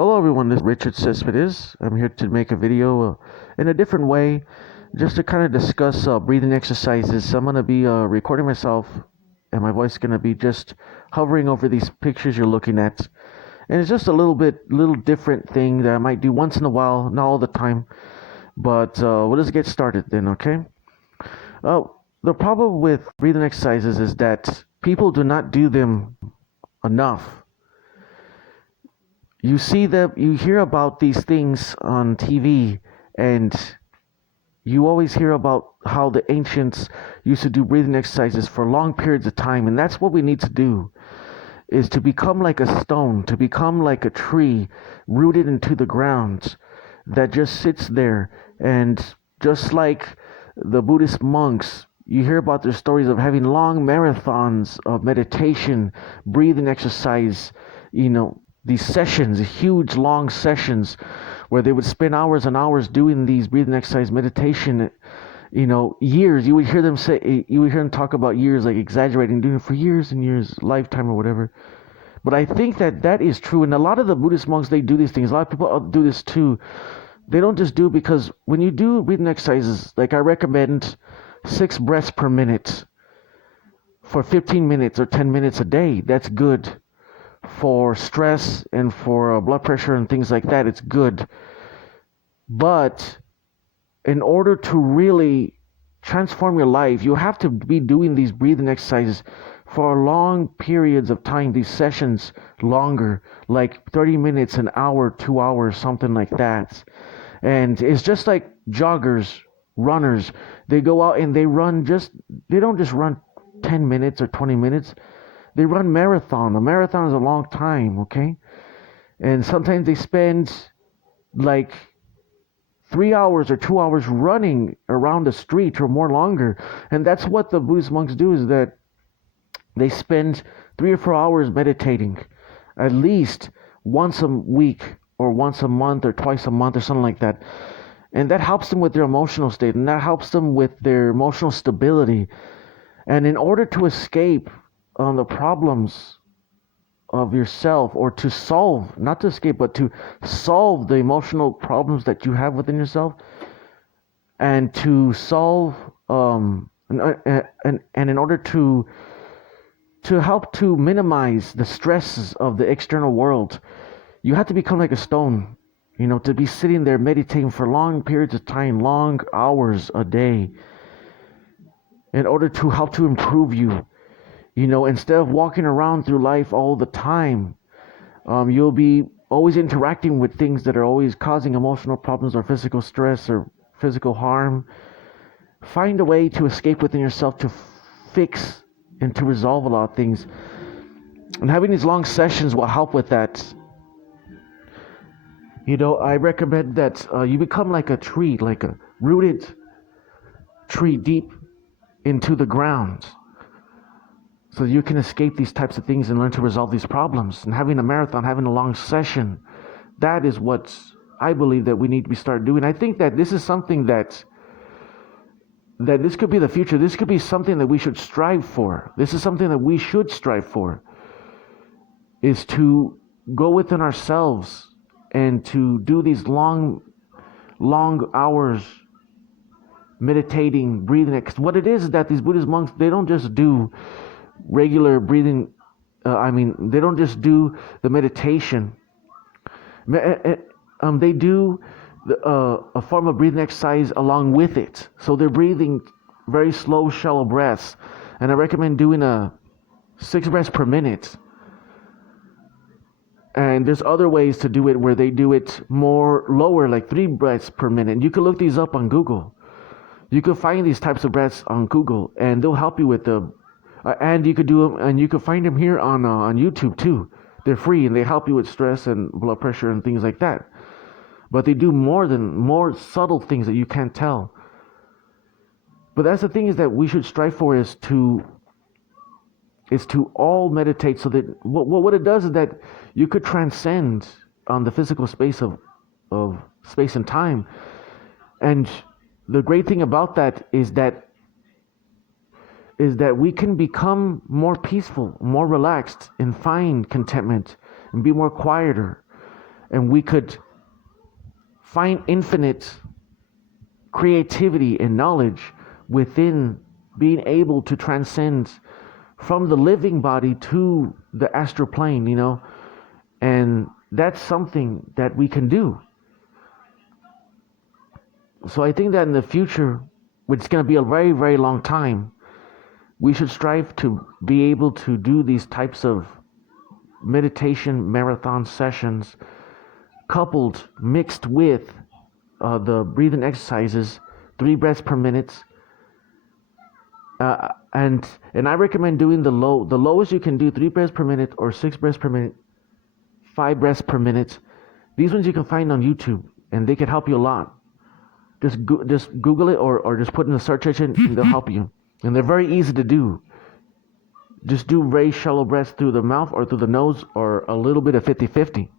Hello everyone, this is Richard Cespedes. I'm here to make a video in a different way, just to kind of discuss breathing exercises. So I'm going to be recording myself, and my voice is going to be just hovering over these pictures you're looking at. And it's just a little different thing that I might do once in a while, not all the time. But we'll just get started then, okay? The problem with breathing exercises is that people do not do them enough. You see them, you hear about these things on TV, and you always hear about how the ancients used to do breathing exercises for long periods of time, and that's what we need to do, is to become like a stone, to become like a tree rooted into the ground that just sits there. And just like the Buddhist monks, you hear about their stories of having long marathons of meditation, breathing exercise, these sessions, huge long sessions where they would spend hours and hours doing these breathing exercise meditation, years. You would hear them talk about years, like exaggerating, doing it for years and years, lifetime or whatever. But I think that is true. And a lot of the Buddhist monks, they do these things. A lot of people do this too. They don't just do it because when you do breathing exercises, like I recommend 6 breaths per minute for 15 minutes or 10 minutes a day. That's good. For stress and for blood pressure and things like that, it's good. But in order to really transform your life, you have to be doing these breathing exercises for long periods of time, these sessions longer, like 30 minutes, an hour, 2 hours, something like that. And it's just like joggers, runners. They go out and they don't just run 10 minutes or 20 minutes. They run marathon. A marathon is a long time, okay? And sometimes they spend like 3 hours or 2 hours running around the street or more longer. And that's what the Buddhist monks do, is that they spend 3 or 4 hours meditating at least once a week or once a month or twice a month or something like that. And that helps them with their emotional state, and that helps them with their emotional stability. And in order to escape on the problems of yourself, or to solve, not to escape, but to solve the emotional problems that you have within yourself, and to solve and in order to help to minimize the stresses of the external world, you have to become like a stone, to be sitting there meditating for long periods of time, long hours a day, in order to help to improve you. Instead of walking around through life all the time, you'll be always interacting with things that are always causing emotional problems or physical stress or physical harm. Find a way to escape within yourself, to fix and to resolve a lot of things. And having these long sessions will help with that. I recommend that you become like a tree, like a rooted tree deep into the ground, so you can escape these types of things and learn to resolve these problems. And having a marathon, having a long session, that is what I believe that we need to start doing. I think that this is something that this could be the future. This could be something that we should strive for. This is something that we should strive for, is to go within ourselves and to do these long hours meditating, breathing. What it is that these Buddhist monks, they don't just do regular breathing. They don't just do the meditation. They do a form of breathing exercise along with it. So they're breathing very slow, shallow breaths. And I recommend doing 6 breaths per minute. And there's other ways to do it where they do it more lower, like 3 breaths per minute. You can look these up on Google. You can find these types of breaths on Google, and they'll help you with and you could do them, and you can find them here on YouTube too. They're free, and they help you with stress and blood pressure and things like that. But they do more subtle things that you can't tell. But that's the thing, is that we should strive for is to all meditate, so that what it does is that you could transcend on the physical space of space and time. And the great thing about that is that we can become more peaceful, more relaxed, and find contentment, and be more quieter. and we could find infinite creativity and knowledge within being able to transcend from the living body to the astral plane, and that's something that we can do. So I think that in the future, which is going to be a very, very long time, we should strive to be able to do these types of meditation marathon sessions, mixed with the breathing exercises, 3 breaths per minute. And I recommend doing the lowest you can do, 3 breaths per minute or 6 breaths per minute, 5 breaths per minute. These ones you can find on YouTube, and they can help you a lot. Just Google it or just put in the search engine and they'll help you. And they're very easy to do. Just do very shallow breaths through the mouth or through the nose, or a little bit of 50-50.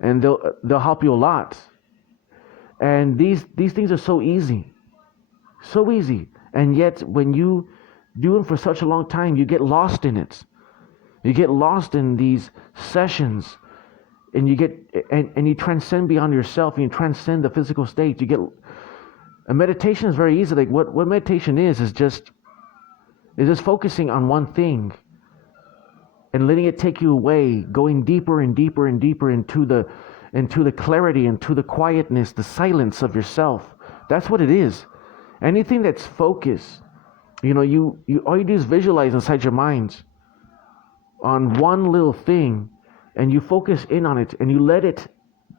And they'll help you a lot. And these things are so easy. So easy. And yet when you do them for such a long time, you get lost in it. You get lost in these sessions, and you transcend beyond yourself, and you transcend the physical state. A meditation is very easy. Like what meditation is just focusing on one thing and letting it take you away, going deeper and deeper and deeper into the clarity, into the quietness, the silence of yourself. That's what it is. Anything that's focused, you all you do is visualize inside your mind on one little thing, and you focus in on it, and you let it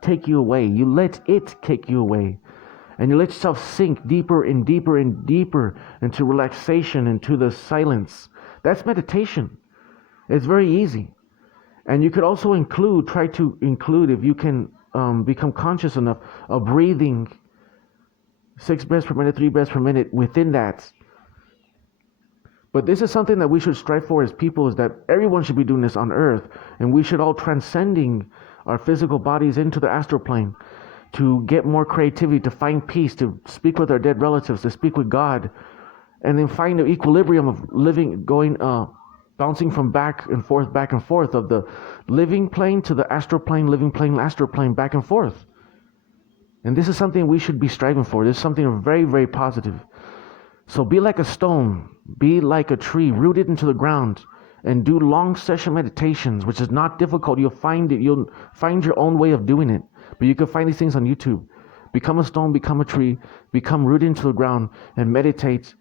take you away. You let it take you away. And you let yourself sink deeper and deeper and deeper into relaxation, into the silence. That's meditation. It's very easy. And you could also try to include, if you can become conscious enough of breathing 6 breaths per minute, 3 breaths per minute within that. But this is something that we should strive for as people, is that everyone should be doing this on earth, and we should all transcending our physical bodies into the astral plane to get more creativity, to find peace, to speak with our dead relatives, to speak with God, and then find the equilibrium of living, bouncing from back and forth of the living plane to the astral plane, living plane, astral plane, back and forth. And this is something we should be striving for. This is something very, very positive. So be like a stone, be like a tree rooted into the ground, and do long session meditations, which is not difficult. You'll find your own way of doing it. But you can find these things on YouTube. Become a stone, become a tree, become rooted into the ground, and meditate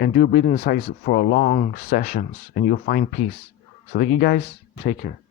and do breathing exercise for long sessions, and you'll find peace. So thank you guys. Take care.